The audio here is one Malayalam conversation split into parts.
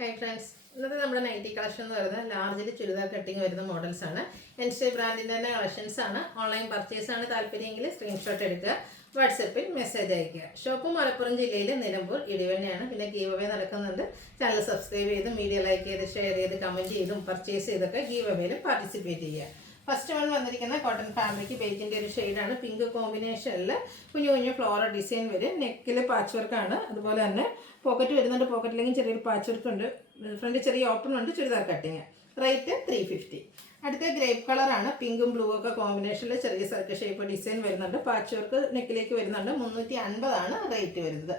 Hi friends, this is our nighty collection. Largely chudidar cutting models. Enstay brand collections. Online purchase screenshot edukka. WhatsApp message. Shop Malappuram Jillayile Nilambur Idivaneyanu. Pinne giveaway nadakkunnundu. Channel subscribe cheyidu, media like cheyidu, share cheyidu, comment cheyidu, purchase cheyidokke giveaway participate cheyyuka. First one vandirikkunna cotton fabric beige inde oru shade aanu, pink combination il kunju kunju floral design varum, neck il patchwork aanu, adupole thanne pocket varunnuണ്ട്, pocket il ചെറിയൊരു patchwork ഉണ്ട്, front ചെറിയ open ഉണ്ട്, ചുരിദാർ കട്ടിങ്. റേറ്റ് 350. അടുത്ത ഗ്രേപ്പ് കളർ ആണ്, പിങ്കും ബ്ലൂ ഒക്കെ കോമ്പിനേഷനിൽ ചെറിയ സർക്കിൾ ഷേപ്പ് ഡിസൈൻ വരുന്നുണ്ട്, പാച്ച് വർക്ക് നെക്കിലേക്ക് വരുന്നുണ്ട്. 350 ആണ് റേറ്റ് വരുന്നത്.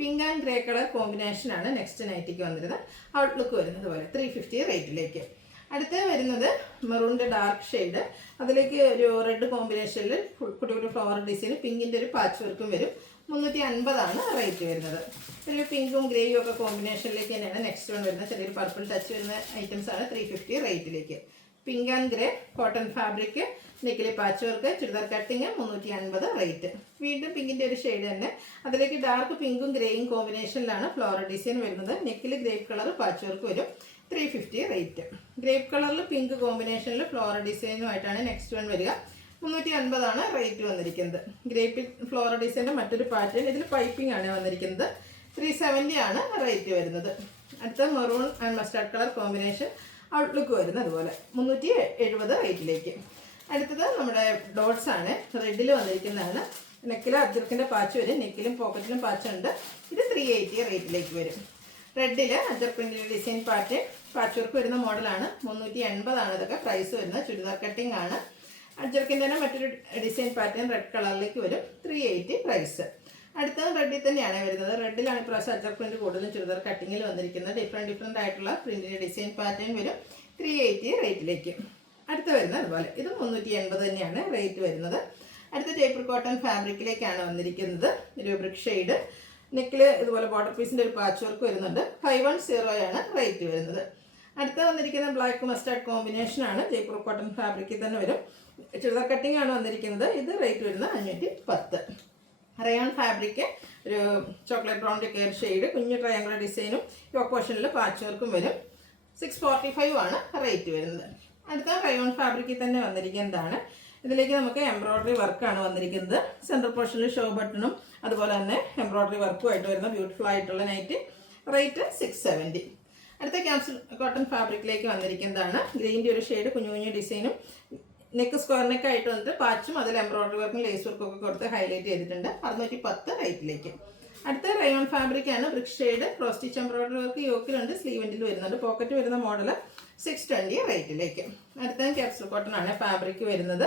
Pink and grey colour combination ആണ് നെക്സ്റ്റ് നൈറ്റിക്ക് വന്നിരുന്നത്. ഔട്ട്ലുക്ക് വരുന്നത് പോലെ 350 റേറ്റിലേക്ക്. അടുത്ത വരുന്നത് മെറൂണിൻ്റെ ഡാർക്ക് ഷെയ്ഡ്, അതിലേക്ക് ഒരു റെഡ് കോമ്പിനേഷനിൽ കുട്ടി കുട്ടി ഫ്ലവർ ഡിസൈൻ, പിങ്കിൻ്റെ ഒരു പാച്ച് വർക്കും വരും. 350 ആണ് റേറ്റ് വരുന്നത്. ഒരു പിങ്കും ഗ്രേയും ഒക്കെ കോമ്പിനേഷനിലേക്ക് തന്നെയാണ് നെക്സ്റ്റ് വൺ വരുന്നത്. ചെറിയൊരു പർപ്പിൾ ടച്ച് വരുന്ന ഐറ്റംസ് ആണ് 350 റേറ്റിലേക്ക്. Pink and grey cotton fabric, നെക്കിലെ patch work, churidar cutting 350 rate. വീണ്ടും പിങ്കിൻ്റെ ഒരു ഷെയ്ഡ് തന്നെ, അതിലേക്ക് ഡാർക്ക് പിങ്കും ഗ്രേയും കോമ്പിനേഷനിലാണ് ഫ്ലോറൽ ഡിസൈൻ വരുന്നത്. നെക്കിൽ ഗ്രേപ്പ് കളർ പാച്ച് വർക്ക് വരും. 350 റേറ്റ്. ഗ്രേപ്പ് കളറിൽ പിങ്ക് കോമ്പിനേഷനിൽ ഫ്ലോറൽ ഡിസൈനുമായിട്ടാണ് നെക്സ്റ്റ് വൺ വരിക. 350 ആണ് റേറ്റ് വന്നിരിക്കുന്നത്. ഗ്രേപ്പിൽ ഫ്ലോറൽ ഡിസൈൻ്റെ മറ്റൊരു പാറ്റേൺ, ഇതിൽ പൈപ്പിംഗ് ആണ് വന്നിരിക്കുന്നത്. 370 ആണ് റേറ്റ് വരുന്നത്. അടുത്ത maroon and mustard colour combination, outlook വരുന്നത് അതുപോലെ 370 റേറ്റിലേക്ക്. അടുത്തത് നമ്മുടെ ഡോട്ട്സ് ആണ്, റെഡിൽ വന്നിരിക്കുന്നതാണ്. നെക്കിൽ അജ്രക്കിൻ്റെ പാച്ച് വരും, നെക്കിലും പോക്കറ്റിലും പാച്ച് ഉണ്ട്. ഇത് 380 റേറ്റിലേക്ക് വരും. റെഡിൽ അജർപ്പിൻ്റെ ഡിസൈൻ പാറ്റേൺ, പാച്ച് വർക്ക് വരുന്ന മോഡലാണ്. 380 ആണ് ഇതൊക്കെ പ്രൈസ് വരുന്നത്. ചുരിദാർ കട്ടിംഗ് ആണ്. അജർക്കിൻ്റെ തന്നെ മറ്റൊരു ഡിസൈൻ പാറ്റേൺ റെഡ് കളറിലേക്ക് വരും. 380 പ്രൈസ്. അടുത്തത് റെഡിൽ തന്നെയാണ് വരുന്നത്. റെഡിലാണ് ഇപ്രാവശ്യം അജർ പ്രിൻറ്റ് കൂടുതലും ചുരിദാർ കട്ടിങ്ങിൽ വന്നിരിക്കുന്നത്. ഡിഫറെൻറ്റ് ആയിട്ടുള്ള പ്രിൻറ്റിൻ്റെ ഡിസൈൻ പാറ്റേൺ വരും. 380 റേറ്റിലേക്ക്. അടുത്ത് വരുന്നത് അതുപോലെ, ഇത് 380 തന്നെയാണ് റേറ്റ് വരുന്നത്. അടുത്ത ടേപ്പർ കോട്ടൺ ഫാബ്രിക്കിലേക്കാണ് വന്നിരിക്കുന്നത്. ഒരു ബ്രിക്ക് ഷെയ്ഡ്, നെക്കിൽ ഇതുപോലെ ബോർഡർ പീസിൻ്റെ ഒരു പാച്ച് വർക്ക് വരുന്നുണ്ട്. 510 ആണ് റേറ്റ് വരുന്നത്. അടുത്ത വന്നിരിക്കുന്ന ബ്ലാക്ക് മസ്റ്റാർഡ് കോമ്പിനേഷനാണ്, ജയ്പൂർ കോട്ടൺ ഫാബ്രിക്കിൽ തന്നെ വരും. ചുരിദാർ കട്ടിംഗ് ആണ് വന്നിരിക്കുന്നത്. ഇത് റേറ്റ് വരുന്നത് 510. റയോൺ ഫാബ്രിക്, ഒരു ചോക്ലേറ്റ് ബ്രൗണിൻ്റെ കെയർ ഷെയ്ഡ്, കുഞ്ഞു ട്രയാങ്കുലർ ഡിസൈനും യോക്ക് പോർഷനിൽ പാച്ച് വർക്കും വരും. 645 ആണ് റേറ്റ് വരുന്നത്. അടുത്ത റയോൺ ഫാബ്രിക്കിൽ തന്നെ വന്നിരിക്കുന്നതാണ്. ഇതിലേക്ക് നമുക്ക് എംബ്രോയ്ഡറി വർക്കാണ് വന്നിരിക്കുന്നത്. സെൻട്രൽ പോർഷനിൽ ഷോ ബട്ടണും അതുപോലെ തന്നെ എംബ്രോയ്ഡറി വർക്കുമായിട്ട് വരുന്ന ബ്യൂട്ടിഫുൾ ആയിട്ടുള്ള നൈറ്റ്. റേറ്റ് 670. അടുത്ത ക്യാപ്സൂൾ കോട്ടൺ ഫാബ്രിക്കിലേക്ക് വന്നിരിക്കുന്നതാണ്. ഗ്രീൻ്റെ ഒരു ഷെയ്ഡ്, കുഞ്ഞു കുഞ്ഞു ഡിസൈനും, നെക്ക് സ്ക്വയർ നെക്ക് ആയിട്ട് വന്നിട്ട് പാച്ചും അതിൽ എംബ്രോയ്ഡറി വർക്കും ലേസ് വർക്കും ഒക്കെ കൊടുത്ത് ഹൈലൈറ്റ് ചെയ്തിട്ടുണ്ട്. 610 റേറ്റിലേക്ക്. അടുത്ത റയോൺ ഫാബ്രിക്കാണ്, brick shade, cross stitch embroidery work യോക്കിലുണ്ട്, സ്ലീവെൻറ്റിൽ വരുന്നുണ്ട്. പോക്കറ്റ് വരുന്ന മോഡൽ 620 റേറ്റിലേക്ക്. അടുത്ത ക്യാപ്സൂൾ കോട്ടൺ ആണ് ഫാബ്രിക് വരുന്നത്.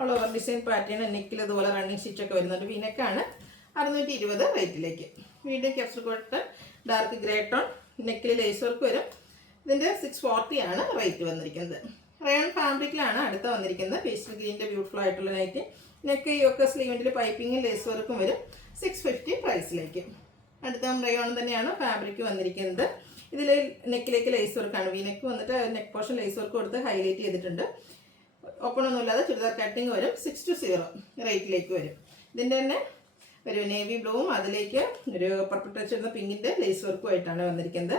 ഓൾ ഓവർ ഡിസൈൻ പാറ്റേൺ, നെക്കിൽ ഇതുപോലെ റണ്ണിങ് സ്റ്റിച്ചൊക്കെ വരുന്നുണ്ട്. വീനെക്കാണ് 620 റേറ്റിലേക്ക്. വീണ്ടും capsule cotton dark grey tone, നെക്കിൽ ലേസ് വർക്ക് വരും. ഇതിൻ്റെ 640 ആണ് റേറ്റ് വന്നിരിക്കുന്നത്. റയോൺ ഫാബ്രിക്കിലാണ് അടുത്ത വന്നിരിക്കുന്നത്. പേസ്റ്റൽ ഗ്രീൻ്റെ ബ്യൂട്ടിഫുൾ ആയിട്ടുള്ള നൈറ്റ്, നെക്ക് യോക്ക് സ്ലീവെൻറ്റിൽ പൈപ്പിങ്ങും ലേസ് വർക്കും വരും. 650 പ്രൈസിലേക്ക്. അടുത്ത റയോൺ തന്നെയാണ് ഫാബ്രിക് വന്നിരിക്കുന്നത്. ഇതിൽ നെക്കിലേക്ക് ലേസ് വർക്കാണ്, വീനെക്ക് വന്നിട്ട് നെക്ക് പോർഷൻ ലേസ് വർക്ക് കൊടുത്ത് ഹൈലൈറ്റ് ചെയ്തിട്ടുണ്ട്. ഓപ്പൺ ഒന്നുമില്ലാതെ ചുരിദാർ കട്ടിങ് വരും. 620 റേറ്റിലേക്ക് വരും. ഇതിൻ്റെ തന്നെ ഒരു നേവി ബ്ലൂവും അതിലേക്ക് ഒരു പർപ്പിൾ ടച്ച് വരുന്ന പിങ്കിൻ്റെ ലേസ് വർക്കുമായിട്ടാണ് വന്നിരിക്കുന്നത്.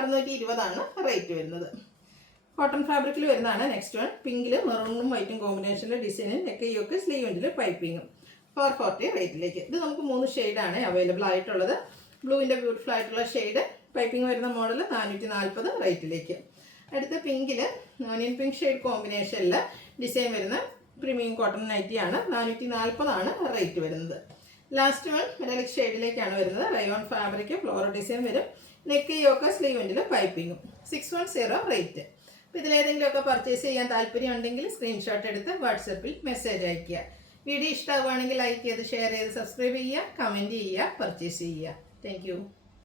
620 ആണ് റേറ്റ് വരുന്നത്. കോട്ടൺ ഫാബ്രിക്കിൽ വരുന്നതാണ് നെക്സ്റ്റ് വൺ. പിങ്കിൽ മെറൂണും വൈറ്റും കോമ്പിനേഷനിലെ ഡിസൈനും, നെക്ക് യോക്ക് സ്ലീവെൻറ്റിൽ പൈപ്പിങ്ങും. 440 റേറ്റിലേക്ക്. ഇത് നമുക്ക് 3 ഷെയ്ഡാണ് അവൈലബിൾ ആയിട്ടുള്ളത്. ബ്ലൂവിൻ്റെ ബ്യൂട്ടിഫുൾ ആയിട്ടുള്ള ഷെയ്ഡ്, പൈപ്പിംഗ് വരുന്ന മോഡൽ 440 റേറ്റിലേക്ക്. അടുത്ത പിങ്കിൽ ഓനിയൻ പിങ്ക് ഷെയ്ഡ് കോമ്പിനേഷനിൽ ഡിസൈൻ വരുന്ന പ്രീമിയം കോട്ടൺ നൈറ്റിയാണ്. 440 ആണ് റേറ്റ് വരുന്നത്. ലാസ്റ്റ് വൺ മെറ്റാലിക് ഷെയ്ഡിലേക്കാണ് വരുന്നത്. റയോൺ ഫാബ്രിക്, ഫ്ലോറൽ ഡിസൈൻ വരും. നെക്ക് യോക്ക സ്ലീവെൻറ്റിൽ പൈപ്പിങ്ങും. 610 റേറ്റ്. അപ്പോൾ ഇതിലേതെങ്കിലുമൊക്കെ പർച്ചേസ് ചെയ്യാൻ താല്പര്യം ഉണ്ടെങ്കിൽ സ്ക്രീൻഷോട്ട് എടുത്ത് വാട്സപ്പിൽ മെസ്സേജ് അയയ്ക്കുക. വീഡിയോ ഇഷ്ടമാവുകയാണെങ്കിൽ ലൈക്ക് ചെയ്ത്, ഷെയർ ചെയ്ത്, സബ്സ്ക്രൈബ് ചെയ്യുക, കമൻറ്റ് ചെയ്യുക, പർച്ചേസ് ചെയ്യുക. താങ്ക്